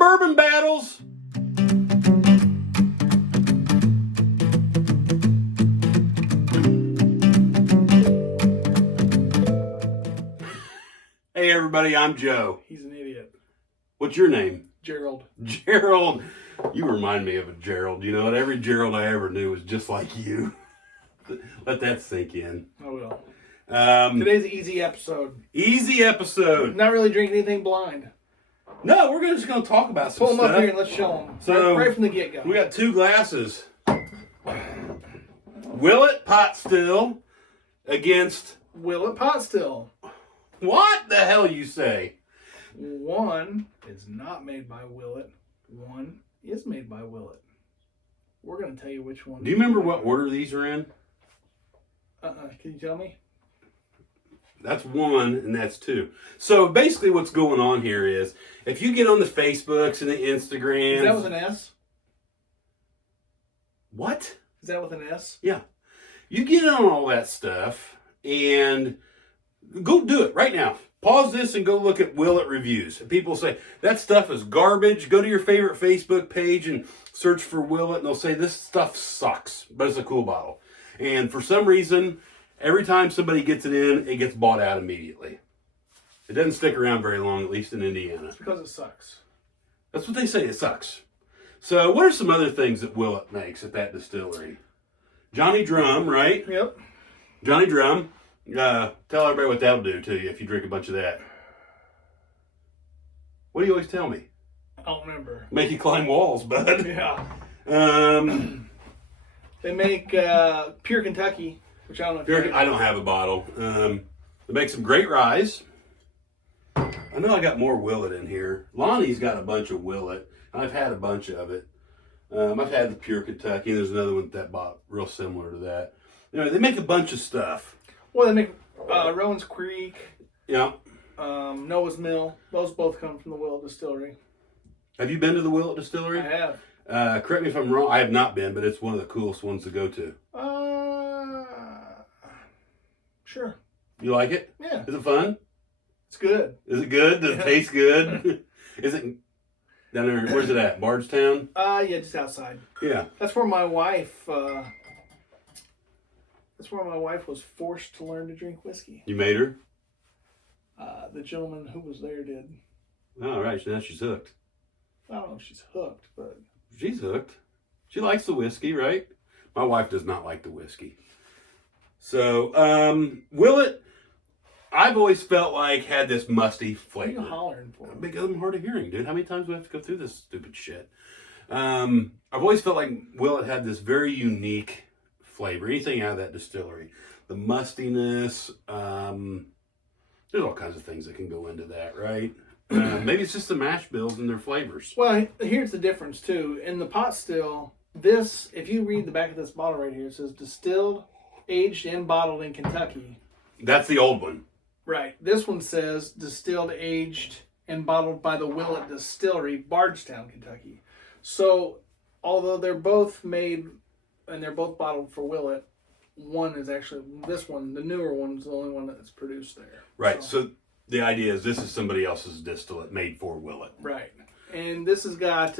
bourbon battles. Hey everybody, I'm Joe. He's an idiot. What's your name? Gerald. Gerald. You remind me of a Gerald. You know what? Every Gerald I ever knew was just like you. Let that sink in. I will. Um, Today's an easy episode. Easy episode. Not really drinking anything blind. No, we're just going to talk about some Pull them stuff. up here and let's show them. So, right from the get-go. We got two glasses. Willett Pot Still against... Willett Pot Still. What the hell you say? One is not made by Willett. One is made by Willett. We're going to tell you which one. Do you remember what order these are in? Can you tell me? That's one and that's two. So basically what's going on here is if you get on the Facebooks and the Instagrams... Is that with an S? What? Is that with an S? Yeah. You get on all that stuff and go do it right now. Pause this and go look at Willett reviews. And people say, that stuff is garbage. Go to your favorite Facebook page and search for Willett and they'll say, this stuff sucks, but it's a cool bottle. And for some reason, every time somebody gets it in, it gets bought out immediately. It doesn't stick around very long, at least in Indiana. It's because it sucks. That's what they say, it sucks. So what are some other things that Willett makes at that distillery? Johnny Drum, right? Yep. Johnny Drum. Tell everybody what that'll do to you if you drink a bunch of that. What do you always tell me? I don't remember. Make you climb walls, bud. Yeah. They make Pure Kentucky, which I don't know if I don't have a bottle. They make some great rye. I know I got more Willett in here. Lonnie's got a bunch of Willett. I've had a bunch of it. I've had the Pure Kentucky. There's another one that bought real similar to that. You know, they make a bunch of stuff. Well, they make Rowan's Creek. Yeah. Noah's Mill. Those both come from the Willett Distillery. Have you been to the Willett Distillery? I have. Correct me if I'm wrong. I have not been, but it's one of the coolest ones to go to. Sure. You like it? Yeah. Is it fun? It's good. Is it good? Does it taste good? Is it down there? Where's it at? Bardstown? Yeah, just outside. Yeah. That's where my wife. That's where my wife was forced to learn to drink whiskey. You made her? The gentleman who was there did. All right. So now she's hooked. I don't know if she's hooked, but She's hooked. She likes the whiskey, right? My wife does not like the whiskey. So, Willett, I've always felt like had this musty what are flavor. you hollering for? Because I'm hard of hearing, dude. How many times do we have to go through this stupid shit? I've always felt like Willett had this very unique flavor. Anything out of that distillery. The mustiness. There's all kinds of things that can go into that, right? Maybe it's just the mash bills and their flavors. Well, here's the difference, too. In the pot still, this, if you read the back of this bottle right here, it says distilled, aged, and bottled in Kentucky. That's the old one. Right. This one says distilled, aged, and bottled by the Willett Distillery, Bardstown, Kentucky. So, although they're both made and they're both bottled for Willett, one is actually, this one, the newer one, is the only one that's produced there. Right. So the idea is this is somebody else's distillate made for Willett. Right. And this has got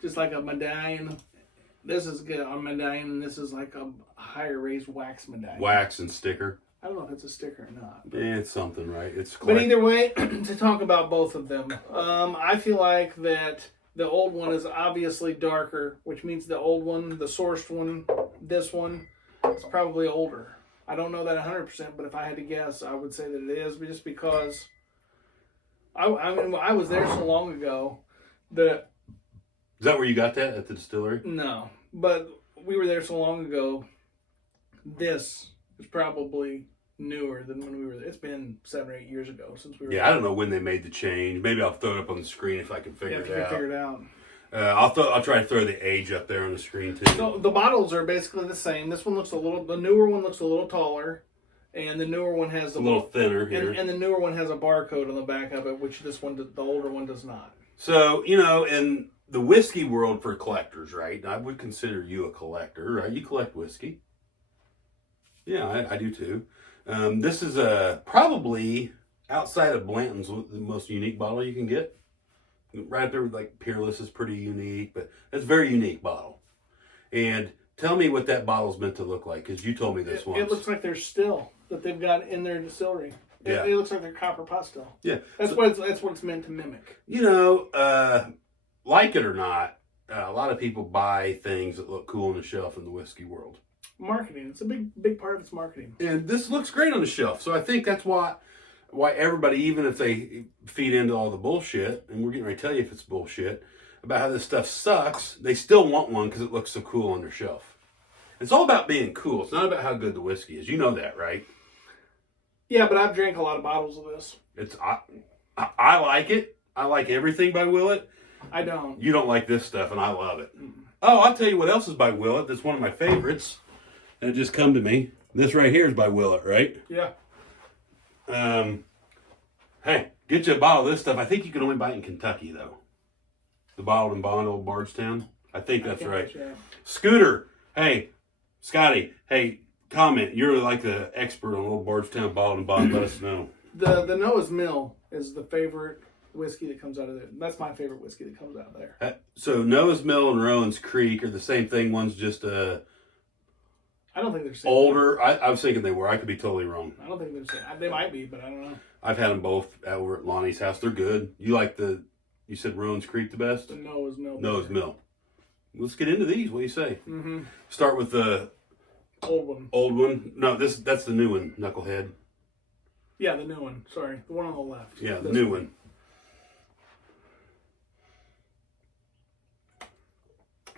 just like a medallion. This is got a medallion, and this is like a higher raised wax medallion. Wax and sticker. I don't know if it's a sticker or not. It's something, right? It's But either way, to talk about both of them, I feel like that the old one is obviously darker, which means the old one, the sourced one, this one, is probably older. I don't know that 100%, but if I had to guess, I would say that it is, just because I mean, I was there so long ago that... Is that where you got that, at the distillery? No, but we were there so long ago, this is probably newer than when we were there. It's been 7 or 8 years ago since we were there. I don't know when they made the change. Maybe I'll throw it up on the screen if I can figure it out. Figure it out. I'll try to throw the age up there on the screen too. So the bottles are basically the same. This one looks the newer one looks a little taller, and the newer one has a little thinner here. And the newer one has a barcode on the back of it, which this one, the older one, does not. So, you know, in the whiskey world for collectors, right? I would consider you a collector, right? You collect whiskey. Yeah, I do too. This is probably outside of Blanton's the most unique bottle you can get. Right there, like Peerless is pretty unique, but it's a very unique bottle. And tell me what that bottle's meant to look like, because you told me this once. It looks like there's still that they've got in their distillery. Yeah. It looks like their copper pot still. Yeah. That's what it's meant to mimic. You know, like it or not, a lot of people buy things that look cool on the shelf in the whiskey world. Marketing. It's a big part of its marketing. And this looks great on the shelf. So I think that's why everybody, even if they feed into all the bullshit, and we're getting ready to tell you if it's bullshit, about how this stuff sucks, they still want one because it looks so cool on their shelf. It's all about being cool. It's not about how good the whiskey is. You know that, right? Yeah, but I've drank a lot of bottles of this. I like it. I like everything by Willett. I don't. You don't like this stuff, and I love it. Oh, I'll tell you what else is by Willett. That's one of my favorites. And it just come to me. This right here is by Willett, right? Yeah. Hey, get you a bottle of this stuff. I think you can only buy it in Kentucky, though. The Bottled and Bond, Old Bardstown. I think that's right. Scooter, hey, Scotty, hey, comment. You're like the expert on Old Bardstown, Bottled and Bond. Let us know. The Noah's Mill is the favorite whiskey that comes out of there. That's my favorite whiskey that comes out of there. So Noah's Mill and Rowan's Creek are the same thing. One's just I don't think they're same. Older. I was thinking they were. I could be totally wrong. I don't think they're same. They might be, but I don't know. I've had them both over at Lonnie's house. They're good. You like you said Rowan's Creek the best? The Noah's Mill. Noah's Mill. Let's get into these. What do you say? Mm-hmm. Start with the old one. Old one. No, that's the new one, Knucklehead. Yeah, the new one. Sorry, the one on the left. Yeah, the new one.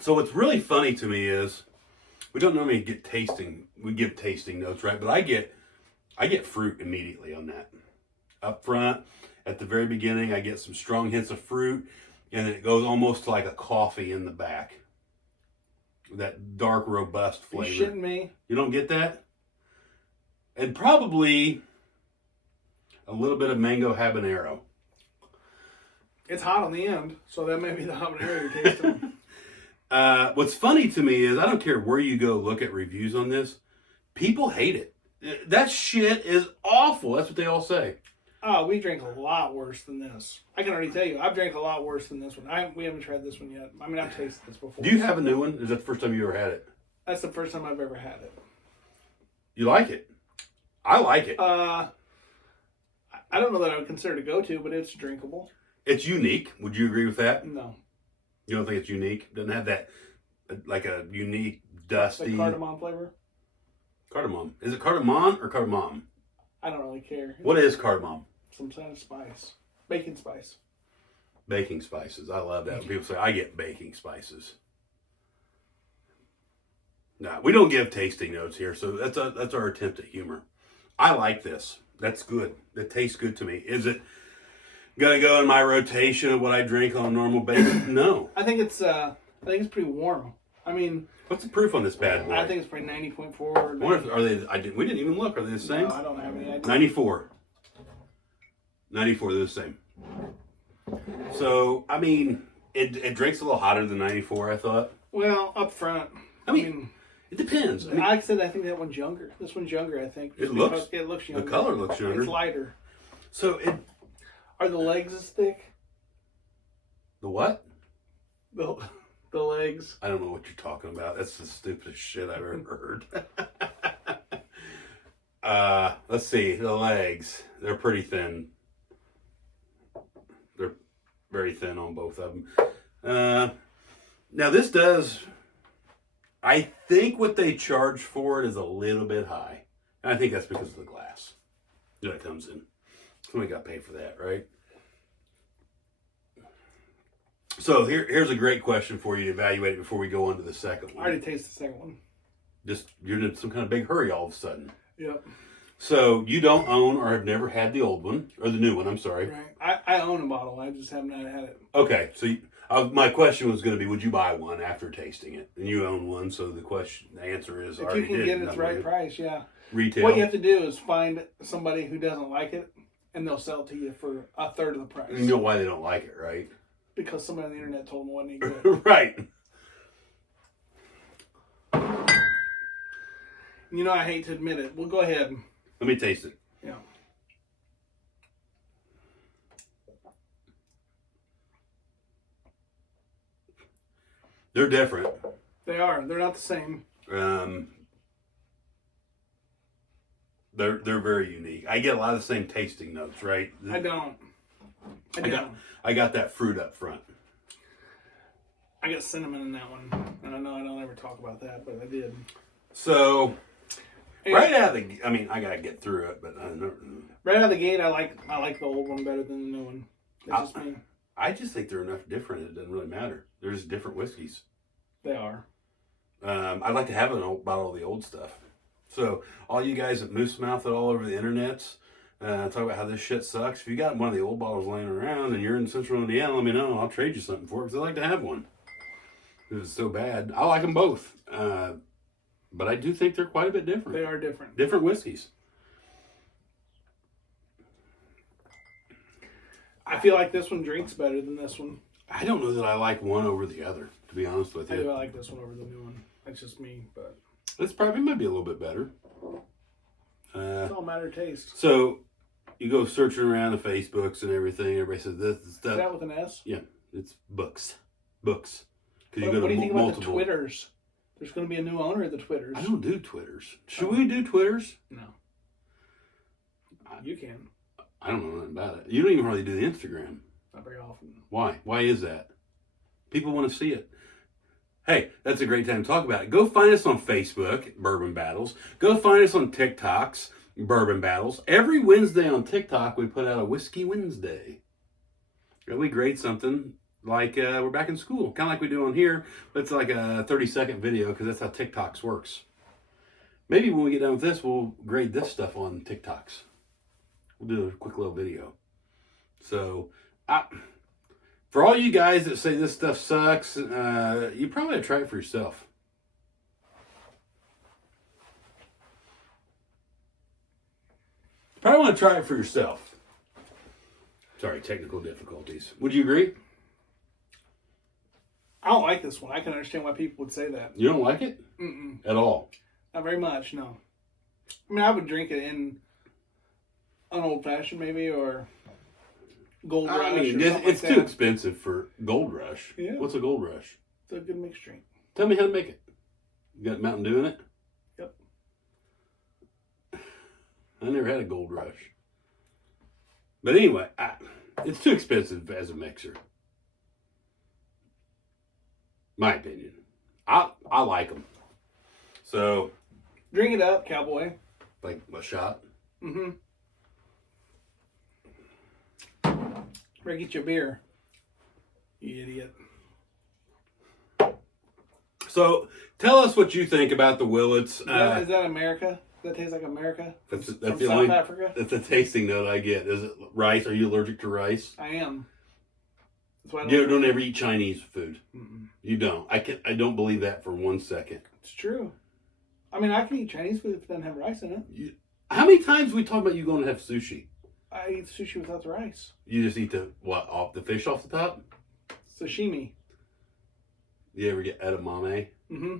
So what's really funny to me is we don't normally get tasting. We give tasting notes, right? But I get fruit immediately on that. Up front, at the very beginning, I get some strong hints of fruit, and then it goes almost to like a coffee in the back. That dark, robust flavor. You shitting me? You don't get that? And probably a little bit of mango habanero. It's hot on the end, so that may be the habanero you're tasting. What's funny to me is I don't care where you go look at reviews on this. People hate it. That shit is awful. That's what they all say. Oh, we drank a lot worse than this. I can already tell you, I've drank a lot worse than this one. We haven't tried this one yet. I mean, I've tasted this before. Do you have a new one? Is that the first time you ever had it? That's the first time I've ever had it. You like it? I like it. I don't know that I would consider it a go-to, but it's drinkable. It's unique. Would you agree with that? No. You don't think it's unique? Doesn't have that, like a unique, dusty... The cardamom flavor? Cardamom. Is it cardamom or cardamom? I don't really care. What is cardamom? Some kind of spice. Baking spice. Baking spices. I love that. When people say, I get baking spices. No, we don't give tasting notes here, so that's our attempt at humor. I like this. That's good. That tastes good to me. Is it gonna go in my rotation of what I drink on a normal basis? No. I think it's pretty warm. I mean, what's the proof on this bad boy? I think it's probably 90.4. I wonder if, are they? We didn't even look. Are they the same? No, I don't have any idea. 94. 94. They're the same. So I mean, it drinks a little hotter than 94. I thought. Well, up front. I mean it depends. Like I said, I think that one's younger. This one's younger, I think. It looks younger. The color looks younger. It's lighter. So are the legs as thick? The what? The legs. I don't know what you're talking about. That's the stupidest shit I've ever heard. Let's see. The legs. They're pretty thin. They're very thin on both of them. Now this does... I think what they charge for it is a little bit high. And I think that's because of the glass that it comes in. Somebody got to pay for that, right? So here's a great question for you to evaluate before we go on to the second one. I already tasted the second one. Just, you're in some kind of big hurry all of a sudden. Yep. So you don't own or have never had the old one, or the new one, I'm sorry. Right. I own a bottle. I just haven't had it. Okay. So my question was going to be, would you buy one after tasting it? And you own one, so the answer is, if you can get it at the right price, yeah. Retail. What you have to do is find somebody who doesn't like it, and they'll sell it to you for a third of the price. You know why they don't like it, right? Because somebody on the internet told them it wasn't any good. Right. You know, I hate to admit it. Well, go ahead. Let me taste it. Yeah. They're different. They are. They're not the same. They're very unique. I get a lot of the same tasting notes, right? I don't. I got that fruit up front. I got cinnamon in that one. And I know I don't ever talk about that, but I did. So, right out of the... I mean, I got to get through it, but I don't know. Right out of the gate, I like the old one better than the new one. That's just me. I just think they're enough different. It doesn't really matter. They're just different whiskeys. They are. I'd like to have an old bottle of the old stuff. So, all you guys that moose mouth it all over the internets, talk about how this shit sucks. If you got one of the old bottles laying around and you're in Central Indiana, let me know. I'll trade you something for it because I'd like to have one. It was so bad. I like them both. But I do think they're quite a bit different. They are different. Different whiskeys. I feel like this one drinks better than this one. I don't know that I like one over the other, to be honest with you. I like this one over the new one. That's just me, but... This probably might be a little bit better. It's all a matter of taste. So, you go searching around the Facebooks and everything. Everybody says this stuff. Is that with an S? Yeah, it's books. Books. What do you think about the Twitters? There's going to be a new owner of the Twitters. I don't do Twitters. Should we do Twitters? No. You can. I don't know nothing about it. You don't even really do the Instagram. Not very often. Why? Why is that? People want to see it. Hey, that's a great time to talk about it. Go find us on Facebook, Bourbon Battles. Go find us on TikToks, Bourbon Battles. Every Wednesday on TikTok, we put out a Whiskey Wednesday. We grade something like we're back in school, kind of like we do on here, but it's like a 30-second video because that's how TikToks works. Maybe when we get done with this, we'll grade this stuff on TikToks. We'll do a quick little video. So, for all you guys that say this stuff sucks, you probably ought to try it for yourself. You probably want to try it for yourself. Sorry, technical difficulties. Would you agree? I don't like this one. I can understand why people would say that. You don't like it? Mm-mm. At all? Not very much, no. I mean, I would drink it in an old fashioned maybe, or Gold Rush. I mean, or it's like too expensive for Gold Rush. Yeah. What's a Gold Rush? It's a good mixed drink. Tell me how to make it. You got Mountain Dew in it? Yep. I never had a Gold Rush. But anyway, it's too expensive as a mixer. My opinion. I like them. So. Drink it up, cowboy. Like a shot? Mm-hmm. Better get your beer. You idiot. So, tell us what you think about the Willets. Is that America? Does that taste like America? That's from the South Africa? That's the tasting note I get. Is it rice? Are you allergic to rice? I am. That's why You don't ever eat Chinese food. Mm-mm. You don't. I don't believe that for 1 second. It's true. I mean, I can eat Chinese food if it doesn't have rice in it. How many times we talk about you going to have sushi? I eat sushi without the rice. You just eat the fish off the top? Sashimi. You ever get edamame? Mm-hmm.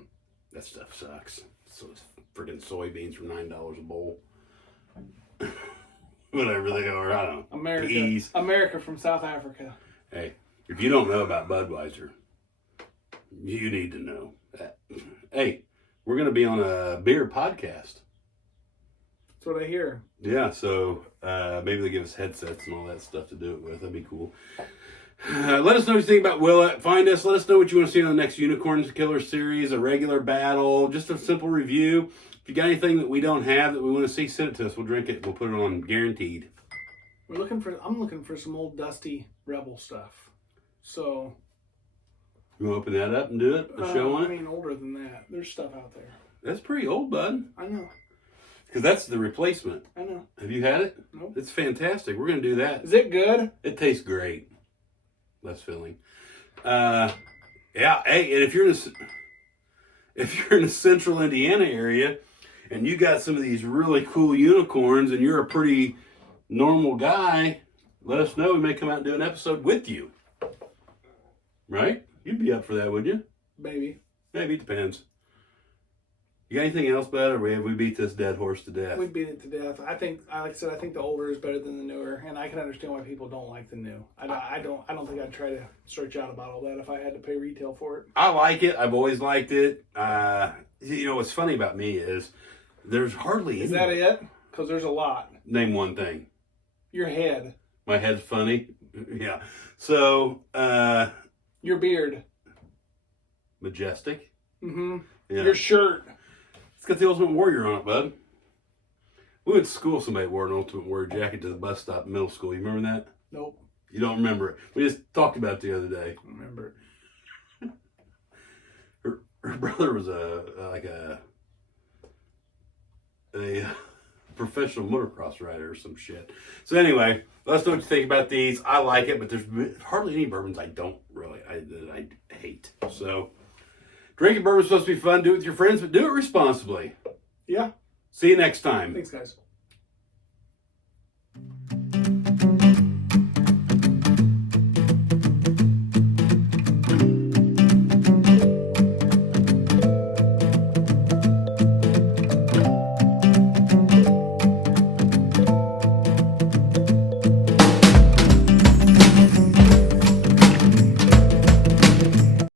That stuff sucks. So it's freaking soybeans for $9 a bowl. Whatever they are, I don't know. America. Peas. America from South Africa. Hey, if you don't know about Budweiser, you need to know that. Hey, we're going to be on a beer podcast. That's what I hear. Yeah, so maybe they give us headsets and all that stuff to do it with. That'd be cool. Let us know what you think about Willett. Find us. Let us know what you want to see on the next Unicorns Killer series, a regular battle, just a simple review. If you got anything that we don't have that we want to see, send it to us. We'll drink it. We'll put it on guaranteed. I'm looking for some old dusty Rebel stuff. So You want to open that up and do it? A show on it? I mean, older than that. There's stuff out there. That's pretty old, bud. I know. Because that's the replacement. I know. Have you had it? Nope. It's fantastic. We're going to do that. Is it good? It tastes great. Less filling. Yeah. Hey, and if you're in the central Indiana area and you got some of these really cool unicorns and you're a pretty normal guy, let us know. We may come out and do an episode with you. Right? You'd be up for that, would you? Maybe. Maybe. It depends. You got anything else, bud? Or we beat this dead horse to death? We beat it to death. I think, like I said, I think the older is better than the newer, and I can understand why people don't like the new. I don't think I'd try to search out about all that if I had to pay retail for it. I like it. I've always liked it. You know, what's funny about me is there's hardly any. Is that it? Because there's a lot. Name one thing. Your head. My head's funny. Yeah. So, Your beard. Majestic. Mm-hmm. Yeah. Your shirt. It's got the Ultimate Warrior on it, bud. We went to school, somebody wore an Ultimate Warrior jacket to the bus stop in middle school. You remember that? Nope. You don't remember it. We just talked about it the other day. I remember it. Her brother was a professional motocross rider or some shit. So anyway, let us know what you think about these. I like it, but there's hardly any bourbons I don't really, I hate. So drinking bourbon is supposed to be fun. Do it with your friends, but do it responsibly. Yeah. See you next time. Thanks, guys.